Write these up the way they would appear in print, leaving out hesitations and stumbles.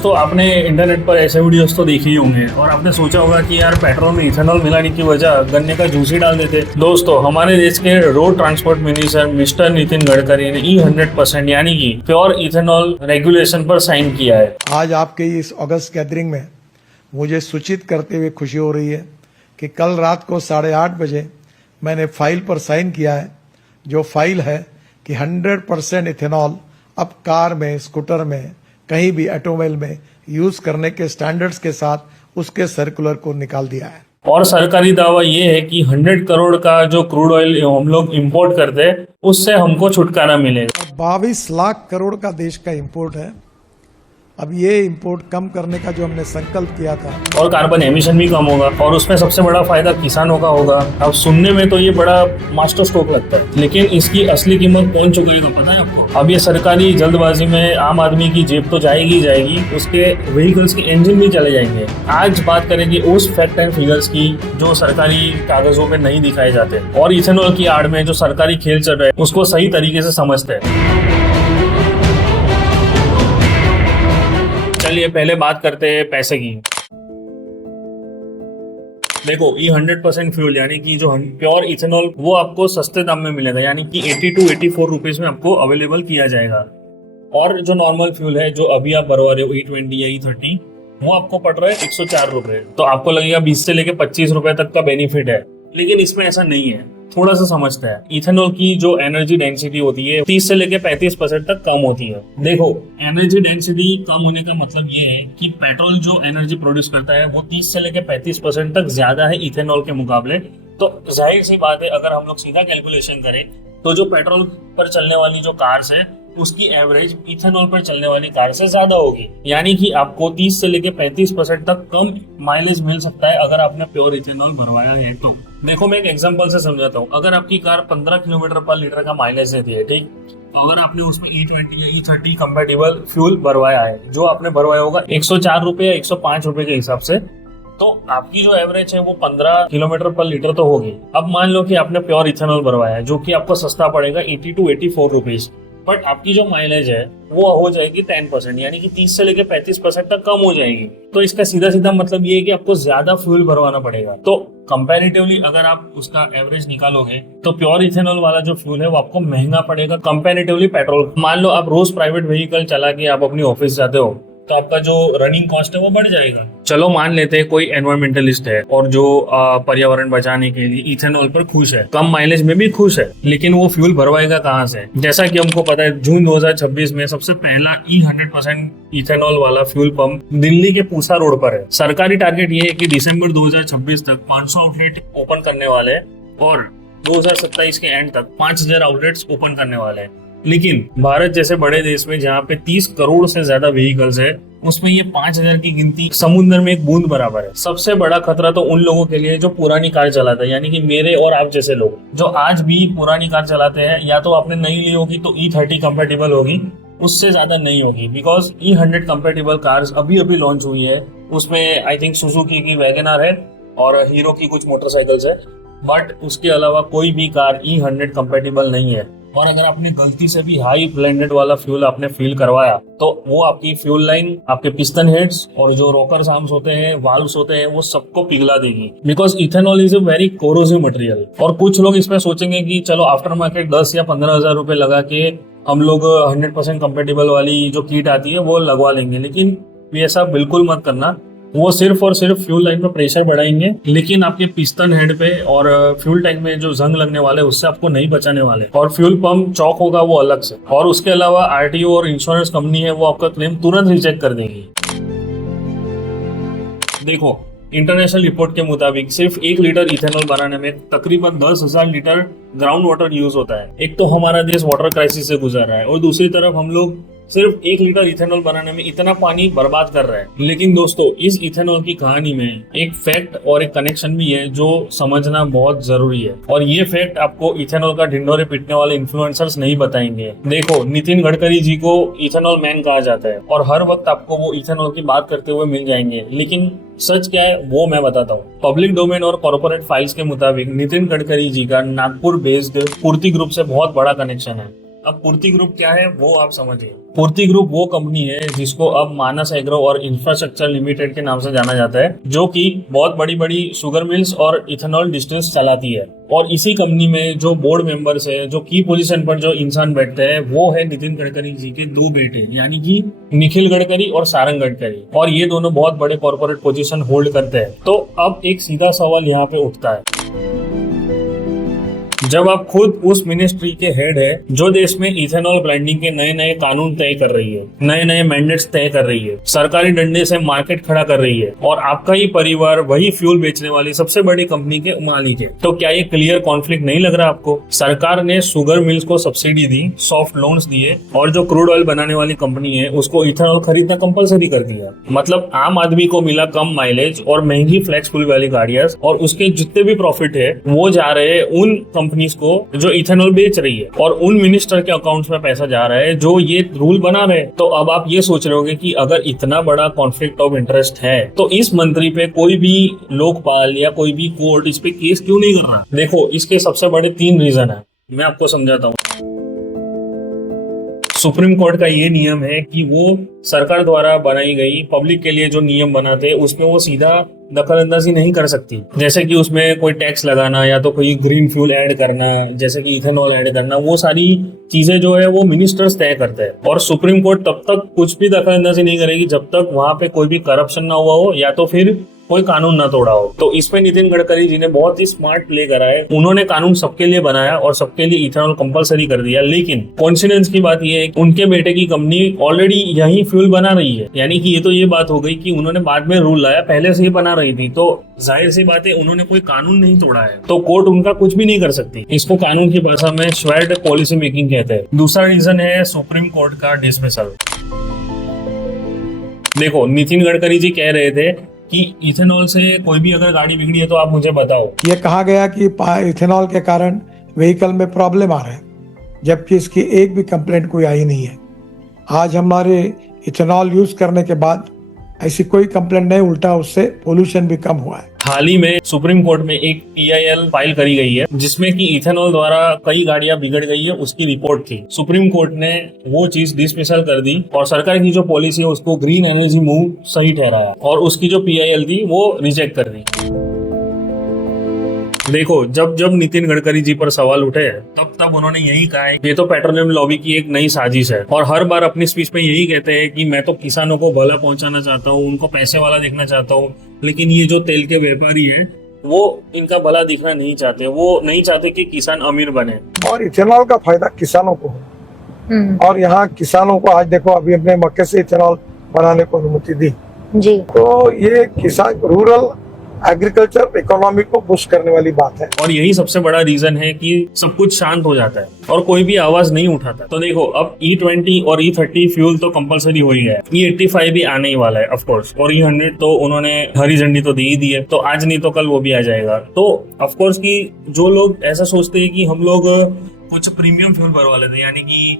दोस्तों आपने इंटरनेट पर ऐसे वीडियोस तो देखे ही होंगे और आपने सोचा होगा कि यार पेट्रोल में इथेनॉल मिलाने की वजह गन्ने का जूस ही डाल देते। दोस्तों हमारे देश के road transport minister mister Nitin Gadkari ने E100% यानी कि प्योर इथेनॉल रेगुलेशन पर साइन किया है। आज आपके इस अगस्त गैदरिंग में मुझे सूचित करते हुए खुशी हो रही है कि कल रात को 8:30 बजे मैंने फाइल पर साइन किया है, जो फाइल है कि 100% इथेनॉल अब कार में, स्कूटर में, कहीं भी ऑटोमोबाइल में यूज करने के स्टैंडर्ड्स के साथ उसके सर्कुलर को निकाल दिया है। और सरकारी दावा ये है कि 100 करोड़ का जो क्रूड ऑयल हम लोग इंपोर्ट करते हैं उससे हमको छुटकारा मिलेगा। 22 लाख करोड़ का देश का इंपोर्ट है। अब ये इंपोर्ट कम करने का जो हमने संकल्प किया था, और कार्बन एमिशन भी कम होगा और उसमें सबसे बड़ा फायदा किसानों का होगा। अब सुनने में तो ये बड़ा मास्टर स्ट्रोक लगता है, लेकिन इसकी असली कीमत कौन चुकाएगा पता है आपको? अब ये सरकारी जल्दबाजी में आम आदमी की जेब तो जाएगी ही जाएगी, उसके व्हीकल्स के इंजन भी चले जाएंगे। आज बात करेंगे उस फैक्ट एंड फिगर्स की जो सरकारी कागजों में नहीं दिखाए जाते और इथेनॉल की आड़ में जो सरकारी खेल चल रहा है उसको सही तरीके से समझते हैं। चलिए पहले बात करते हैं पैसे की। देखो E100% फ्यूल यानी कि जो प्योर इथेनॉल वो आपको सस्ते दाम में मिलेगा, यानी कि 80 to 84 रुपीज में आपको अवेलेबल किया जाएगा। और जो नॉर्मल फ्यूल है जो अभी आप भरवा रहे हो E20 या E30 वो आपको पड़ रहा है 104 रुपए। तो आपको लगेगा 20 से लेके 25 रुपए तक का बेनिफिट है, लेकिन इसमें ऐसा नहीं है। थोड़ा सा समझते हैं। इथेनॉल की जो एनर्जी डेंसिटी होती है 30 से लेके 35% तक कम होती है। देखो एनर्जी डेंसिटी कम होने का मतलब ये है कि पेट्रोल जो एनर्जी प्रोड्यूस करता है वो 30 से लेके 35% तक ज्यादा है इथेनॉल के मुकाबले। तो जाहिर सी बात है अगर हम लोग सीधा कैलकुलेशन करें तो जो पेट्रोल पर चलने वाली जो कार्स है उसकी एवरेज इथेनॉल पर चलने वाली कार से ज्यादा होगी, यानी कि आपको 30 से लेके 35% तक कम माइलेज मिल सकता है अगर आपने प्योर इथेनॉल भरवाया है तो। देखो मैं एक एग्जांपल से समझाता हूँ। अगर आपकी कार 15 किलोमीटर पर लीटर का माइलेज देती है, ठीक, तो अगर आपने उसमें E20 या E30 कंपैटिबल फ्यूल भरवाया है, जो आपने भरवाया होगा 104 रुपए या 105 रुपए के हिसाब से, तो आपकी जो एवरेज है वो 15 किलोमीटर पर लीटर तो होगी। अब मान लो कि आपने प्योर इथेनॉल भरवाया है जो कि आपको सस्ता पड़ेगा 80 to 84 रुपीज, बट आपकी जो माइलेज है वो हो जाएगी 10%, यानी कि 30 से लेके 35% तक कम हो जाएगी। तो इसका सीधा सीधा मतलब ये है कि आपको ज्यादा फ्यूल भरवाना पड़ेगा। तो कंपैरेटिवली अगर आप उसका एवरेज निकालोगे तो प्योर इथेनॉल वाला जो फ्यूल है वो आपको महंगा पड़ेगा कंपैरेटिवली पेट्रोल। मान लो आप रोज प्राइवेट व्हीकल चला के आप अपनी ऑफिस जाते हो तो आपका जो रनिंग कॉस्ट है वो बढ़ जाएगा। चलो मान लेते हैं कोई एनवायरमेंटलिस्ट है और जो पर्यावरण बचाने के लिए इथेनॉल पर खुश है, कम माइलेज में भी खुश है, लेकिन वो फ्यूल भरवाएगा कहाँ से? जैसा कि हमको पता है जून 2026 में सबसे पहला E100% इथेनॉल वाला फ्यूल पंप दिल्ली के पूसा रोड पर है। सरकारी टारगेट ये है कि दिसंबर 2026 तक 500 आउटलेट ओपन करने वाले और 2027 के एंड तक 5000 आउटलेट्स ओपन करने वाले हैं। लेकिन भारत जैसे बड़े देश में जहाँ पे 30 करोड़ से ज्यादा व्हीकल्स है उसमें ये 5000 की गिनती समुद्र में एक बूंद बराबर है। सबसे बड़ा खतरा तो उन लोगों के लिए जो पुरानी कार चलाते हैं, यानी कि मेरे और आप जैसे लोग जो आज भी पुरानी कार चलाते हैं। या तो आपने नई ली होगी तो E30 कंपैटिबल होगी, उससे ज्यादा नहीं होगी, बिकॉज E100 कंपैटिबल कार्स अभी अभी लॉन्च हुई है। उसमें आई थिंक सुजुकी की वैगनआर है और हीरो की कुछ मोटरसाइकिल्स है, बट उसके अलावा कोई भी कार E100 कंपैटिबल नहीं है। और अगर आपने गलती से भी हाई ब्लेंडेड वाला फ्यूल आपने फील करवाया तो वो आपकी फ्यूल लाइन, आपके पिस्टन हेड्स और जो रोकर आर्म्स होते हैं, वाल्व्स होते हैं, वो सबको पिघला देगी, because ethanol is a very corrosive material. और कुछ लोग इसमें सोचेंगे कि चलो आफ्टर मार्केट 10 या 15 हजार रुपए लगा के हम लोग 100% कंपैटिबल वाली जो किट आती है वो लगवा लेंगे, लेकिन ऐसा बिल्कुल मत करना। वो सिर्फ और सिर्फ फ्यूल लाइन पे प्रेशर बढ़ाएंगे, लेकिन आपके पिस्टन हेड पे और फ्यूल टैंक में जो जंग लगने वाले उससे आपको नहीं बचाने वाले। और फ्यूल पंप चौक होगा वो अलग से, और उसके अलावा आरटीओ और इंश्योरेंस कंपनी है वो आपका क्लेम तुरंत रिजेक्ट कर देगी। देखो इंटरनेशनल रिपोर्ट के मुताबिक सिर्फ 1 लीटर इथेनॉल बनाने में तकरीबन 10,000 लीटर ग्राउंड वाटर यूज होता है। एक तो हमारा देश वाटर क्राइसिस से गुजर रहा है और दूसरी तरफ हम लोग सिर्फ 1 लीटर इथेनॉल बनाने में इतना पानी बर्बाद कर रहा है। लेकिन दोस्तों इस इथेनॉल की कहानी में एक फैक्ट और एक कनेक्शन भी है जो समझना बहुत जरूरी है, और ये फैक्ट आपको इथेनॉल का ढिंढोरे पीटने वाले इन्फ्लुएंसर्स नहीं बताएंगे। देखो नितिन गडकरी जी को इथेनॉल मैन कहा जाता है और हर वक्त आपको वो इथेनॉल की बात करते हुए मिल जाएंगे, लेकिन सच क्या है वो मैं बताता हूँ। पब्लिक डोमेन और कॉर्पोरेट फाइल्स के मुताबिक नितिन गडकरी जी का नागपुर बेस्ड पूर्ति ग्रुप से बहुत बड़ा कनेक्शन है। अब पूर्ति ग्रुप क्या है वो आप समझिए। पूर्ति ग्रुप वो कंपनी है जिसको अब मानस एग्रो और इंफ्रास्ट्रक्चर लिमिटेड के नाम से जाना जाता है, जो कि बहुत बड़ी बड़ी शुगर मिल्स और इथेनॉल डिस्टिल्स चलाती है। और इसी कंपनी में जो बोर्ड मेंबर्स है, जो की पोजीशन पर जो इंसान बैठते हैं, वो है नितिन गडकरी जी के दो बेटे, यानी कि निखिल गडकरी और सारंग गडकरी। और ये दोनों बहुत बड़े कॉर्पोरेट पोजीशन होल्ड करते हैं। तो अब एक सीधा सवाल यहाँ पे उठता है, जब आप खुद उस मिनिस्ट्री के हेड है जो देश में इथेनॉल ब्लेंडिंग के नए नए कानून तय कर रही है, नए नए मैंडेट्स तय कर रही है, सरकारी डंडे से मार्केट खड़ा कर रही है, और आपका ही परिवार वही फ्यूल बेचने वाली सबसे बड़ी कंपनी के मालिक है, तो क्या ये क्लियर कॉन्फ्लिक्ट नहीं लग रहा आपको? सरकार ने शुगर मिल्स को सब्सिडी दी, सॉफ्ट लोन्स दिए, और जो क्रूड ऑयल बनाने वाली कंपनी है उसको इथेनॉल खरीदना कंपलसरी कर दिया। मतलब आम आदमी को मिला कम माइलेज और महंगी फ्लेक्स फ्यूल वाली गाड़ियां, और उसके जितने भी प्रॉफिट है वो जा रहे हैं उन कंपनीज को जो इथेनॉल बेच रही है, और उन मिनिस्टर के अकाउंट्स में पैसा जा रहा है जो ये रूल बना रहे हैं। तो अब आप ये सोच रहे होंगे कि अगर इतना बड़ा कॉन्फ्लिक्ट ऑफ इंटरेस्ट है तो इस मंत्री पे कोई भी लोकपाल या कोई भी कोर्ट इस पे केस क्यों नहीं कर रहा? देखो, इसके सबसे बड़े 3 रीजन है, मैं आपको समझाता हूँ। सुप्रीम कोर्ट का ये नियम है कि वो सरकार द्वारा बनाई गई पब्लिक के लिए जो नियम बनाते हैं उसमें वो सीधा दखल अंदाजी नहीं कर सकती। जैसे कि उसमें कोई टैक्स लगाना या तो कोई ग्रीन फ्यूल ऐड करना, जैसे कि इथेनॉल ऐड करना, वो सारी चीजें जो है वो मिनिस्टर्स तय करते हैं। और सुप्रीम कोर्ट तब तक कुछ भी दखल अंदाजी नहीं करेगी जब तक वहां पे कोई भी करप्शन ना हुआ हो या तो फिर कोई कानून ना तोड़ा हो। तो इसमें नितिन गडकरी जी ने बहुत ही स्मार्ट प्ले करा है। उन्होंने कानून सबके लिए बनाया और सबके लिए इथेनॉल कंपलसरी कर दिया। लेकिन कोइंसिडेंस की बात यह है कि उनके बेटे की कंपनी ऑलरेडी यही फ्यूल बना रही है, यानी कि ये तो ये बात हो गई कि उन्होंने बाद में रूल लाया, पहले से ही बना रही थी, तो जाहिर सी बात है उन्होंने कोई कानून नहीं तोड़ा है, तो कोर्ट उनका कुछ भी नहीं कर सकती। इसको कानून की भाषा में स्वेर्ड पॉलिसी मेकिंग कहते हैं। दूसरा रीजन है सुप्रीम कोर्ट का डिसमिसल। देखो, नितिन गडकरी जी कह रहे थे कि इथेनॉल से कोई भी अगर गाड़ी बिगड़ी है तो आप मुझे बताओ। ये कहा गया कि इथेनॉल के कारण व्हीकल में प्रॉब्लम आ रहा है, जबकि इसकी एक भी कंप्लेंट कोई आई नहीं है। आज हमारे इथेनॉल यूज करने के बाद ऐसी कोई कंप्लेंट नहीं, उल्टा उससे पोल्यूशन भी कम हुआ है। हाल ही में सुप्रीम कोर्ट में एक PIL फाइल करी गई है जिसमें कि इथेनॉल द्वारा कई गाड़ियां बिगड़ गई है, उसकी रिपोर्ट थी। सुप्रीम कोर्ट ने वो चीज डिसमिसल कर दी और सरकार की जो पॉलिसी है उसको ग्रीन एनर्जी मूव सही ठहराया, और उसकी जो PIL थी वो रिजेक्ट कर दी। देखो, जब जब नितिन गडकरी जी पर सवाल उठे तब तब उन्होंने यही कहा है ये तो पेट्रोलियम लॉबी की एक नई साजिश है, और हर बार अपनी स्पीच में यही कहते हैं कि मैं तो किसानों को भला पहुंचाना चाहता हूँ, उनको पैसे वाला देखना चाहता हूँ। लेकिन ये जो तेल के व्यापारी हैं वो इनका भला दिखना नहीं चाहते, वो नहीं चाहते कि किसान अमीर बने। और इथेनॉल का फायदा किसानों को हो, और यहाँ किसानों को आज देखो अभी अपने मक्के से इथेनॉल बनाने को अनुमति दी जी, तो ये किसान रूरल एग्रीकल्चर इकोनॉमी को बूस्ट करने वाली बात है। और यही सबसे बड़ा रीजन है कि सब कुछ शांत हो जाता है और कोई भी आवाज नहीं उठाता। तो देखो, अब E20 और E30 फ्यूल तो कंपलसरी हो ही गया है, E85 भी आने ही वाला है ऑफ कोर्स, और E100 तो उन्होंने हरी झंडी तो दे ही दी है, तो आज नहीं तो कल वो भी आ जाएगा। तो ऑफ कोर्स कि जो लोग ऐसा सोचते हैं कि हम लोग कुछ प्रीमियम फ्यूल भरवा लेते हैं, यानी कि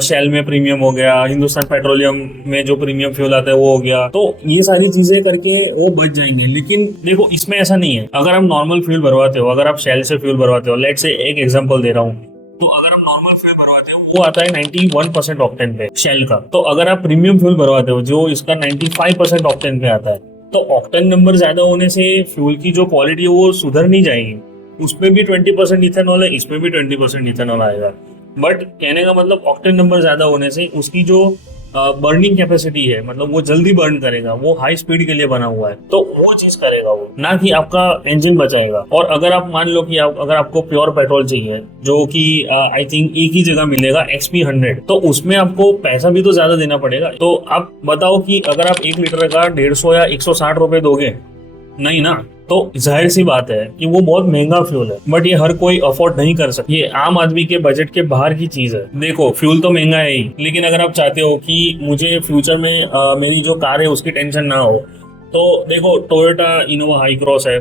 शेल में प्रीमियम हो गया, हिंदुस्तान पेट्रोलियम में जो प्रीमियम फ्यूल आता है वो हो गया, तो ये सारी चीजें करके वो बच जाएंगे। लेकिन देखो, इसमें ऐसा नहीं है। अगर आप नॉर्मल फ्यूल भरवाते हो, अगर आप शेल से फ्यूल भरवाते हो, लेट से एक एग्जांपल दे रहा हूँ, तो अगर आप नॉर्मल फ्यूल भरवाते हो वो आता है 91% ऑक्टेन पे शेल का। तो अगर आप प्रीमियम फ्यूल भरवाते हो जो इसका 95% ऑक्टेन पे आता है, तो ऑक्टेन नंबर ज्यादा होने से फ्यूल की जो क्वालिटी है वो सुधर नहीं जाएगी। उसमें भी 20% इथेनॉल है, इसमें भी 20% इथेनॉल आएगा, बट कहने का मतलब ऑक्टेन नंबर ज्यादा होने से उसकी जो बर्निंग कैपेसिटी है, मतलब वो जल्दी बर्न करेगा, वो हाई स्पीड के लिए बना हुआ है, तो वो चीज करेगा वो, ना कि आपका इंजन बचाएगा। और अगर आप मान लो कि अगर आपको प्योर पेट्रोल चाहिए जो कि आई थिंक एक ही जगह मिलेगा XP100, तो उसमें आपको पैसा भी तो ज्यादा देना पड़ेगा। तो आप बताओ कि अगर आप 1 लीटर का 150 या 160 रुपए दोगे, नहीं ना, तो जाहिर सी बात है कि वो बहुत महंगा फ्यूल है, बट ये हर कोई अफोर्ड नहीं कर सकता। ये आम आदमी के बजट के बाहर की चीज है। देखो, फ्यूल तो महंगा है ही, लेकिन अगर आप चाहते हो कि मुझे फ्यूचर में मेरी जो कार है उसकी टेंशन ना हो, तो देखो टोयोटा इनोवा हाई क्रॉस है,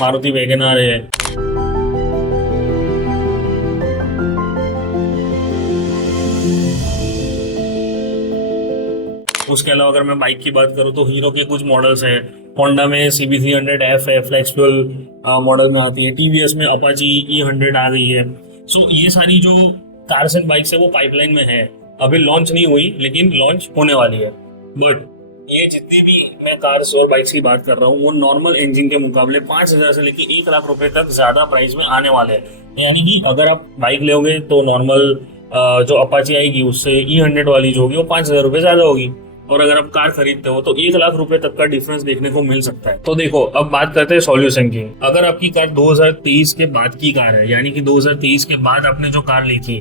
मारुति वैगनआर है, उसके अलावा अगर मैं बाइक की बात करूं तो हीरो के कुछ मॉडल्स हैं, होंडा में CB300F है, फ्लेक्स फ्यूल मॉडल में आती है, TVS में अपाची E100 आ गई है। सो ये सारी जो कार्स एंड बाइक्स है वो पाइपलाइन में है, अभी लॉन्च नहीं हुई लेकिन लॉन्च होने वाली है। बट ये जितनी भी मैं कार्स और बाइक्स की बात कर रहा हूँ वो नॉर्मल इंजन के मुकाबले 5,000 से लेकर 1 लाख रुपए तक ज्यादा प्राइस में आने वाले हैं। यानी कि अगर आप बाइक लोगे तो नॉर्मल जो अपाची आएगी उससे E100 वाली जो होगी वो 5,000 रुपए ज्यादा होगी, और अगर आप कार खरीदते हो तो 1 लाख रुपए तक का डिफरेंस देखने को मिल सकता है। तो देखो अब बात करते हैं सॉल्यूशन की। अगर आपकी कार 2023 के बाद की कार है, यानी कि 2023 के बाद आपने जो कार ली थी,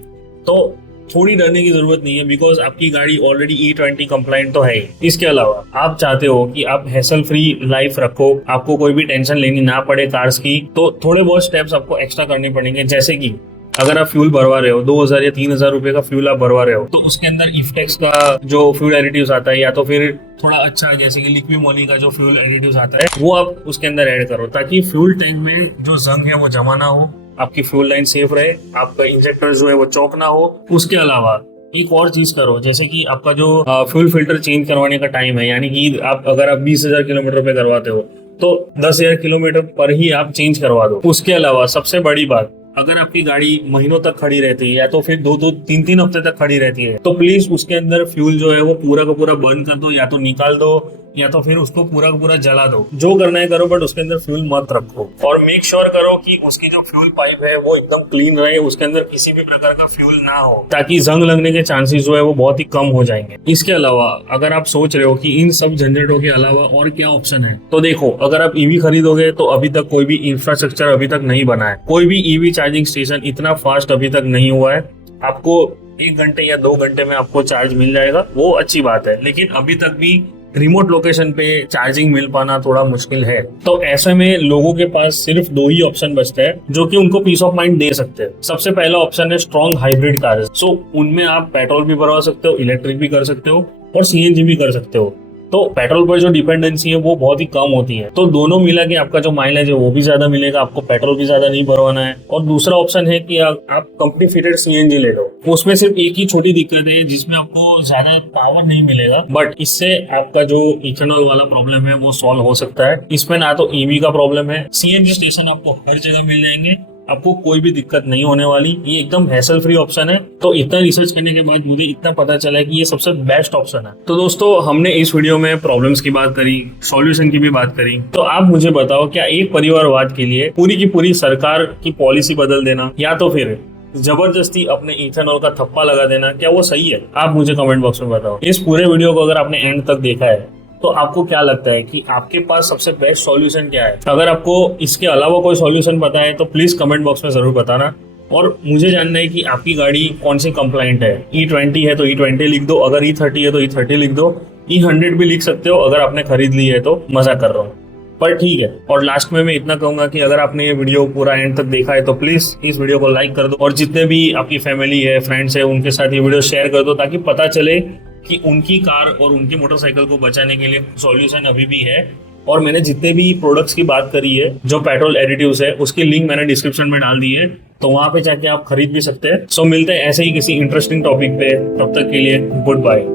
तो थोड़ी डरने की जरूरत नहीं है, बिकॉज आपकी गाड़ी ऑलरेडी E20 कंप्लाइंट तो है ही। इसके अलावा आप चाहते हो कि आप हैसल फ्री लाइफ रखो, आपको कोई भी टेंशन लेनी ना पड़े कार्स की, तो थोड़े बहुत स्टेप्स आपको एक्स्ट्रा करने पड़ेंगे। जैसे कि अगर आप फ्यूल भरवा रहे हो, 2,000 या 3,000 रुपए का फ्यूल आप भरवा रहे हो, तो उसके अंदर इफ्टेक्स का जो फ्यूल एडिटिव्स आता है या तो फिर थोड़ा अच्छा जैसे कि लिक्विड मोली का जो फ्यूल एडिटिव्स आता है वो आप उसके अंदर ऐड करो, ताकि फ्यूल टैंक में जो जंग है वो जमा ना हो, आपकी फ्यूल लाइन सेफ रहे, आपका इंजेक्टर जो है वो चौक ना हो। उसके अलावा एक और चीज करो, जैसे कि आपका जो फ्यूल फिल्टर चेंज करवाने का टाइम है, यानी कि आप अगर आप 20,000 किलोमीटर पे करवाते हो तो 10,000 किलोमीटर पर ही आप चेंज करवा दो। उसके अलावा सबसे बड़ी बात, अगर आपकी गाड़ी महीनों तक खड़ी रहती है या तो फिर 2-3 हफ्ते तक खड़ी रहती है, तो प्लीज उसके अंदर फ्यूल जो है वो पूरा का पूरा बर्न कर दो, या तो निकाल दो या तो फिर उसको पूरा का पूरा जला दो। जो करना है करो, बट उसके अंदर फ्यूल मत रखो। और मेक श्योर करो कि उसकी जो फ्यूल पाइप है वो एकदम क्लीन रहे, उसके अंदर किसी भी प्रकार का फ्यूल ना हो, ताकि जंग लगने के चांसेस जो है वो बहुत ही कम हो जाएंगे। इसके अलावा अगर आप सोच रहे हो कि इन सब झंझटों के अलावा और क्या ऑप्शन है, तो देखो अगर आप ईवी खरीदोगे तो अभी तक कोई भी इंफ्रास्ट्रक्चर अभी तक नहीं बना है, कोई भी ईवी चार्जिंग स्टेशन इतना फास्ट अभी तक नहीं हुआ है। आपको 1 घंटे या 2 घंटे में आपको चार्ज मिल जाएगा, वो अच्छी बात है, लेकिन अभी तक भी रिमोट लोकेशन पे चार्जिंग मिल पाना थोड़ा मुश्किल है। तो ऐसे में लोगों के पास सिर्फ 2 ही ऑप्शन बचते हैं जो कि उनको पीस ऑफ माइंड दे सकते हैं। सबसे पहला ऑप्शन है स्ट्रॉन्ग हाइब्रिड कार्स। सो उनमें आप पेट्रोल भी भरवा सकते हो, इलेक्ट्रिक भी कर सकते हो और CNG भी कर सकते हो। तो पेट्रोल पर जो डिपेंडेंसी है वो बहुत ही कम होती है, तो दोनों मिला के आपका जो माइलेज है वो भी ज्यादा मिलेगा, आपको पेट्रोल भी ज्यादा नहीं भरवाना है। और दूसरा ऑप्शन है कि आप कंपनी फिटेड CNG ले लो। उसमें सिर्फ एक ही छोटी दिक्कत है जिसमें आपको ज्यादा पावर नहीं मिलेगा, बट इससे आपका जो इथेनॉल वाला प्रॉब्लम है वो सॉल्व हो सकता है। इसमें ना तो EV का प्रॉब्लम है, CNG स्टेशन आपको हर जगह मिल जाएंगे, आपको कोई भी दिक्कत नहीं होने वाली, ये एकदम हैसल फ्री ऑप्शन है। तो इतना रिसर्च करने के बाद मुझे इतना पता चला है कि ये सबसे बेस्ट ऑप्शन है। तो दोस्तों हमने इस वीडियो में प्रॉब्लम्स की बात करी, सॉल्यूशन की भी बात करी, तो आप मुझे बताओ क्या एक परिवारवाद के लिए पूरी की पूरी सरकार की पॉलिसी बदल देना या तो फिर जबरदस्ती अपने इथेनॉल का थप्पा लगा देना, क्या वो सही है? आप मुझे कमेंट बॉक्स में बताओ। इस पूरे वीडियो को अगर आपने एंड तक देखा है तो आपको क्या लगता है कि आपके पास सबसे बेस्ट सॉल्यूशन क्या है? अगर आपको इसके अलावा कोई सॉल्यूशन पता है तो प्लीज कमेंट बॉक्स में जरूर बताना। और मुझे जानना है कि आपकी गाड़ी कौन सी कंप्लाइंट है। E20 है तो E20 लिख दो, अगर E30 है तो E30 लिख दो, E100 भी लिख सकते हो अगर आपने खरीद ली है तो। मजाक कर रहा हूँ पर ठीक है। और लास्ट में मैं इतना कहूंगा कि अगर आपने ये वीडियो पूरा एंड तक देखा है तो प्लीज इस वीडियो को लाइक कर दो, और जितने भी आपकी फैमिली है, फ्रेंड्स है, उनके साथ ये वीडियो शेयर कर दो, ताकि पता चले कि उनकी कार और उनकी मोटरसाइकिल को बचाने के लिए सॉल्यूशन अभी भी है। और मैंने जितने भी प्रोडक्ट्स की बात करी है, जो पेट्रोल एडिटिव्स है, उसकी लिंक मैंने डिस्क्रिप्शन में डाल दी है, तो वहां पे जाके आप खरीद भी सकते हैं। सो मिलते हैं ऐसे ही किसी इंटरेस्टिंग टॉपिक पे, तब तक के लिए गुड बाय।